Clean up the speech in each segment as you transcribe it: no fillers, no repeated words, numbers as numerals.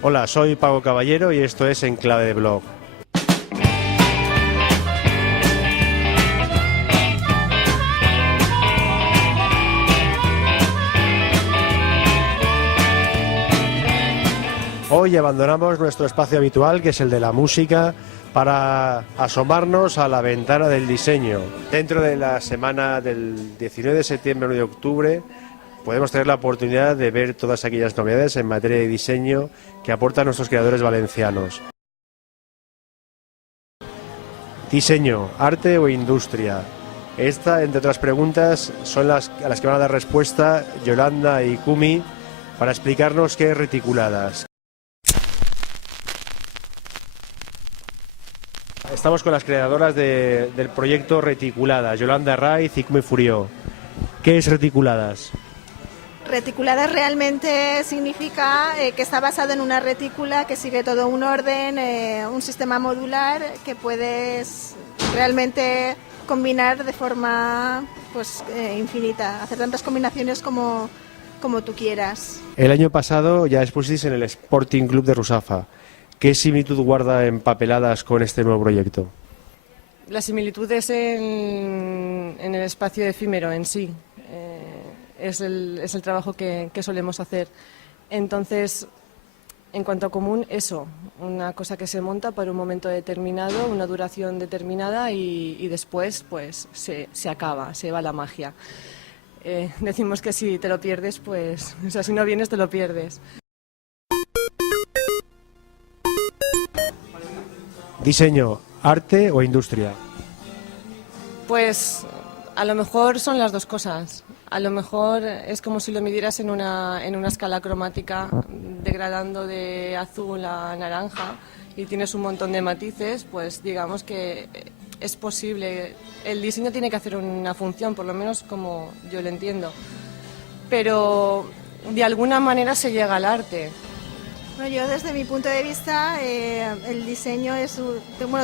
Hola, soy Paco Caballero y esto es Enclave de Blog. Hoy abandonamos nuestro espacio habitual, que es el de la música, para asomarnos a la ventana del diseño. Dentro de la semana del 19 de septiembre al 1 de octubre podemos tener la oportunidad de ver todas aquellas novedades en materia de diseño que aportan nuestros creadores valencianos. Diseño, arte o industria. Esta, entre otras preguntas, son a las que van a dar respuesta Yolanda y Kumi para explicarnos qué es Reticuladas. Estamos con las creadoras del proyecto Reticuladas, Yolanda Raiz y Kumi Furió. ¿Qué es Reticuladas? Reticuladas realmente significa que está basado en una retícula que sigue todo un orden, un sistema modular que puedes realmente combinar de forma infinita, hacer tantas combinaciones como tú quieras. El año pasado ya expusisteis en el Sporting Club de Rusafa. ¿Qué similitud guarda Empapeladas con este nuevo proyecto? La similitud es en el espacio efímero en sí. Es el trabajo que solemos hacer. Entonces, en cuanto a común, eso, una cosa que se monta por un momento determinado, una duración determinada y después pues se acaba, se va la magia. Decimos que si te lo pierdes, pues, o sea, si no vienes te lo pierdes. Diseño, arte o industria. Pues a lo mejor son las dos cosas. A lo mejor es como si lo midieras en una escala cromática, degradando de azul a naranja y tienes un montón de matices, pues digamos que es posible. El diseño tiene que hacer una función, por lo menos como yo lo entiendo, pero de alguna manera se llega al arte. Bueno, yo desde mi punto de vista, el diseño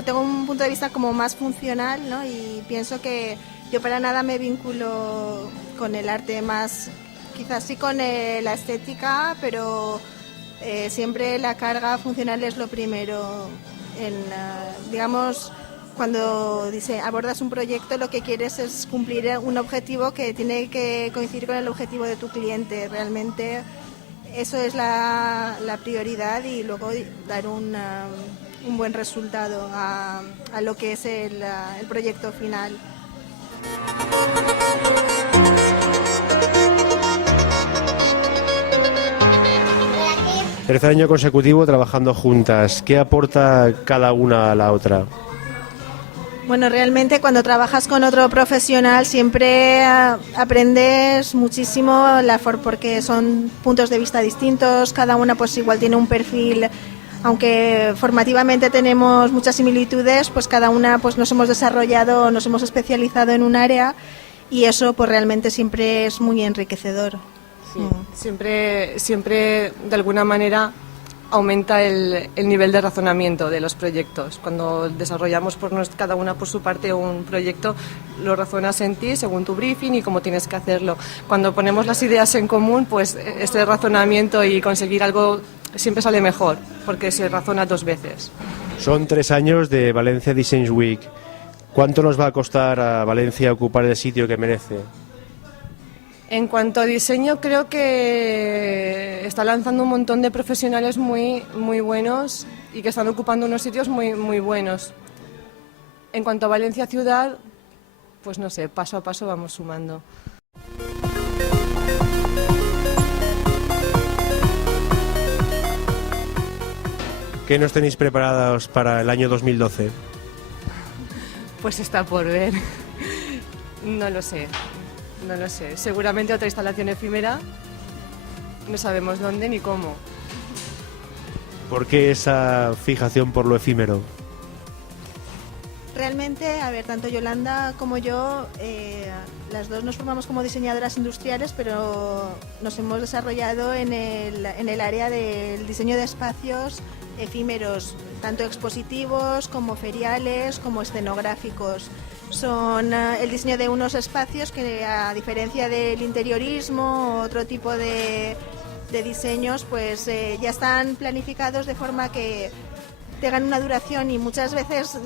tengo un punto de vista como más funcional, ¿no? Y pienso que yo para nada me vinculo con el arte más, quizás sí con la estética, pero siempre la carga funcional es lo primero. Digamos, cuando abordas un proyecto, lo que quieres es cumplir un objetivo que tiene que coincidir con el objetivo de tu cliente. Realmente eso es la prioridad y luego dar un buen resultado a lo que es el proyecto final. Tercer año consecutivo trabajando juntas. ¿Qué aporta cada una a la otra? Bueno, realmente cuando trabajas con otro profesional siempre aprendes muchísimo, porque son puntos de vista distintos, cada una pues igual tiene un perfil, aunque formativamente tenemos muchas similitudes, pues cada una pues nos hemos desarrollado, nos hemos especializado en un área y eso pues realmente siempre es muy enriquecedor. Sí, siempre de alguna manera aumenta el nivel de razonamiento de los proyectos. Cuando desarrollamos cada una por su parte un proyecto, lo razonas en ti según tu briefing y cómo tienes que hacerlo. Cuando ponemos las ideas en común, pues este razonamiento y conseguir algo siempre sale mejor, porque se razona dos veces. Son 3 años de Valencia Design Week. ¿Cuánto nos va a costar a Valencia ocupar el sitio que merece? En cuanto a diseño, creo que está lanzando un montón de profesionales muy, muy buenos y que están ocupando unos sitios muy, muy buenos. En cuanto a Valencia ciudad, pues no sé, paso a paso vamos sumando. ¿Qué nos tenéis preparados para el año 2012? Pues está por ver. No lo sé. Seguramente otra instalación efímera, no sabemos dónde ni cómo. ¿Por qué esa fijación por lo efímero? Realmente, tanto Yolanda como yo, las dos nos formamos como diseñadoras industriales, pero nos hemos desarrollado en el área del diseño de espacios efímeros, tanto expositivos como feriales, como escenográficos. son el diseño de unos espacios que, a diferencia del interiorismo o otro tipo de diseños, pues ya están planificados de forma que tengan una duración, y muchas veces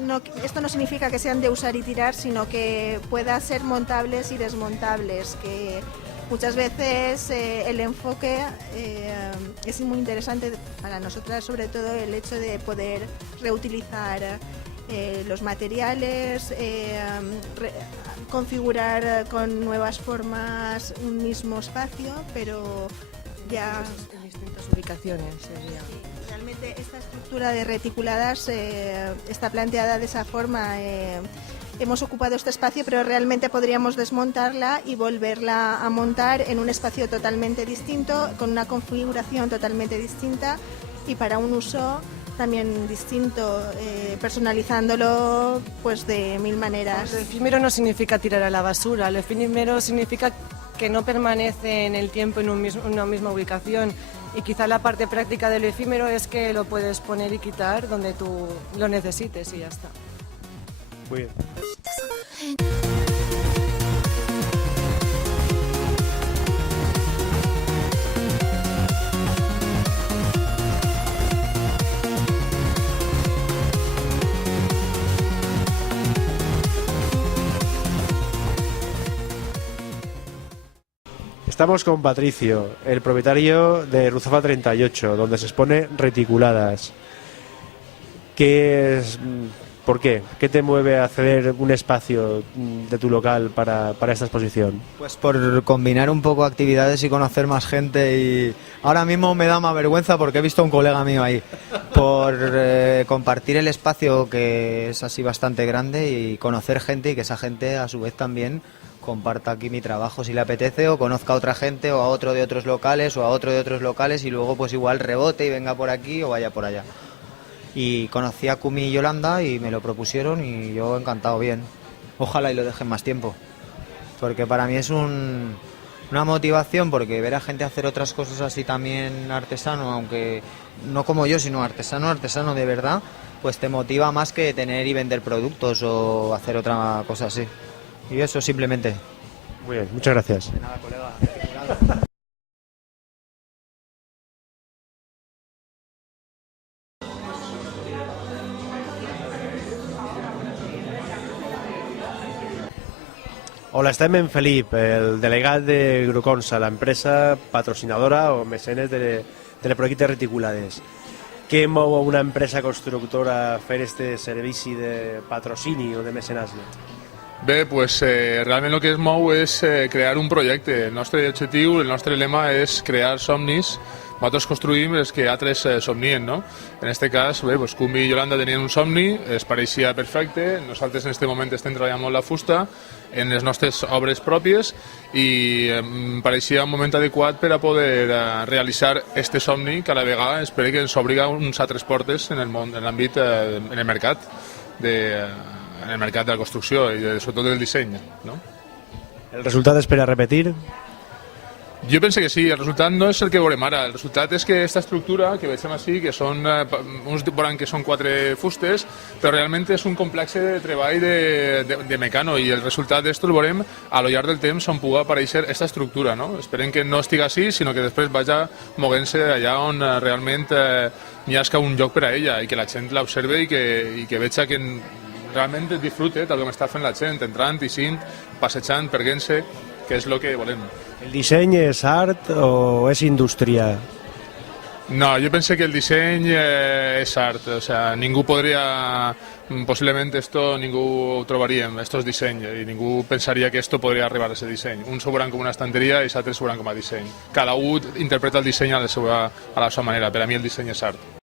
esto no significa que sean de usar y tirar, sino que puedan ser montables y desmontables, que muchas veces el enfoque es muy interesante para nosotras, sobre todo el hecho de poder reutilizar los materiales, configurar con nuevas formas un mismo espacio, pero ya en distintas ubicaciones sería. Realmente esta estructura de reticuladas está planteada de esa forma. Hemos ocupado este espacio, pero realmente podríamos desmontarla y volverla a montar en un espacio totalmente distinto, con una configuración totalmente distinta y para un uso también distinto, personalizándolo pues de mil maneras. Lo efímero no significa tirar a la basura, lo efímero significa que no permanece en el tiempo en una misma ubicación, y quizá la parte práctica del efímero es que lo puedes poner y quitar donde tú lo necesites y ya está. Muy bien. Estamos con Patricio, el propietario de Ruzafa 38, donde se expone reticuladas. ¿Por qué? ¿Qué te mueve a ceder un espacio de tu local para esta exposición? Pues por combinar un poco actividades y conocer más gente, y ahora mismo me da más vergüenza porque he visto a un colega mío ahí. Por compartir el espacio, que es así bastante grande, y conocer gente, y que esa gente a su vez también comparta aquí mi trabajo si le apetece, o conozca a otra gente o a otro de otros locales o a otro de otros locales, y luego pues igual rebote y venga por aquí o vaya por allá. Y conocí a Kumi y Yolanda y me lo propusieron y yo encantado, bien. Ojalá y lo dejen más tiempo, porque para mí es una motivación, porque ver a gente hacer otras cosas así también artesano, aunque no como yo, sino artesano de verdad, pues te motiva más que tener y vender productos o hacer otra cosa así. Y eso simplemente. Muy bien, muchas gracias. De nada, colega. Hola, estem en Felip, el delegat de Gruconsa, la empresa patrocinadora o mecenes del projecte Reticulades. Què mou una empresa constructora a fer este servici de patrocini o de mecenatge? Bé, pues, realment el que es mou és crear un projecte. El nostre objectiu, el nostre lema és crear somnis. Nosaltres construïm els que altres somnien, no? En aquest cas, bé, pues, Kumi i Yolanda tenien un somni, es pareixia perfecte. Nosaltres en aquest moment estem treballant molt la fusta en les nostres obres pròpies i em pareixia un moment adequat per a poder realitzar este somni, que a la vegada espero que ens obliga uns altres portes en el món, en l'àmbit, en el mercat en el mercat de la construcció i sobretot del disseny, no? El resultat espera repetir? Jo penso que sí, el resultat no és el que veurem ara, el resultat és que aquesta estructura que veiem així, que són, uns veuran que són 4 fustes, però realment és un complex de treball de mecano, i el resultat d'esto el veurem a lo llarg del temps on pugui aparèixer aquesta estructura, no? Esperem que no estigui així, sinó que després vagi moguent-se allà on realment n'hi hagi un lloc per a ella i que la gent l'observe i que veja que realment disfrute tal com està fent la gent, entrant i sint, passejant, perguent-se, que és el que volem. El disseny és art o és indústria? No, jo penso que el disseny és art, o sea, ningú podria, possiblement esto ningú ho trobaríem, esto és disseny, i ningú pensaria que esto podria arribar a ser disseny. Uns ho veuran com una estanteria i els altres ho veuran com a disseny. Cada un interpreta el disseny a la seva manera, per a mi el disseny és art.